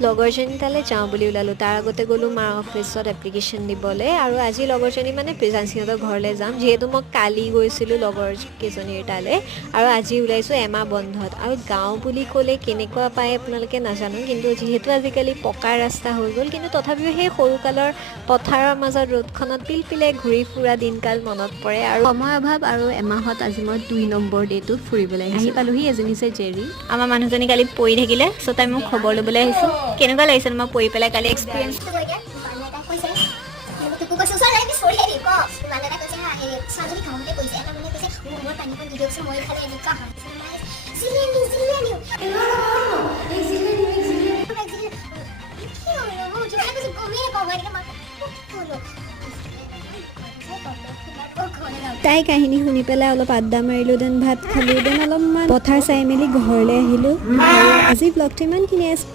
লগৰজনী তালৈ যাওঁ বুলি ওলালোঁ। তাৰ আগতে গ'লোঁ মাৰ অফিচত এপ্লিকেশ্যন দিবলৈ। আৰু আজি লগৰজনী মানে প্ৰিজাঞ্চিহঁতৰ ঘৰলৈ যাম, যিহেতু মই কালি গৈছিলোঁ লগৰ কেইজনীৰ তালৈ, আৰু আজি ওলাইছোঁ এমাহ বন্ধত। আৰু গাঁও বুলি ক'লে কেনেকুৱা পায় আপোনালোকে নাজানো, কিন্তু যিহেতু আজিকালি পকাৰ ৰাস্তা হৈ গ'ল, কিন্তু তথাপিও সেই সৰুকালৰ পথাৰৰ মাজত ৰ'দখনত পিলপিলাই ঘূৰি ফুৰা দিনকাল মনত পৰে। আৰু সময় অভাৱ, আৰু এমাহত আজি মই 2 নম্বৰ ডে'টোত ফুৰিবলৈ আহি পালোহি। এজনী যে জেৰী, আমাৰ মানুহজনী কালি পৰি থাকিলে, চ' তাই মোক খবৰ ল'বলৈ আহিছোঁ। কেনেকুৱা লাগিছে মই পৰি পেলাই কালি এক্সপিৰিয়েঞ্চ? তাই কাহিনী শুনি পেলাই অলপ আড্ডা মাৰিলোঁ, দেন ভাত খালোঁ, দেন অলপমান পথাৰ চাই মেলি ঘৰলৈ আহিলোঁ। আৰু আজি ব্লগটো ইমানখিনিয়ে।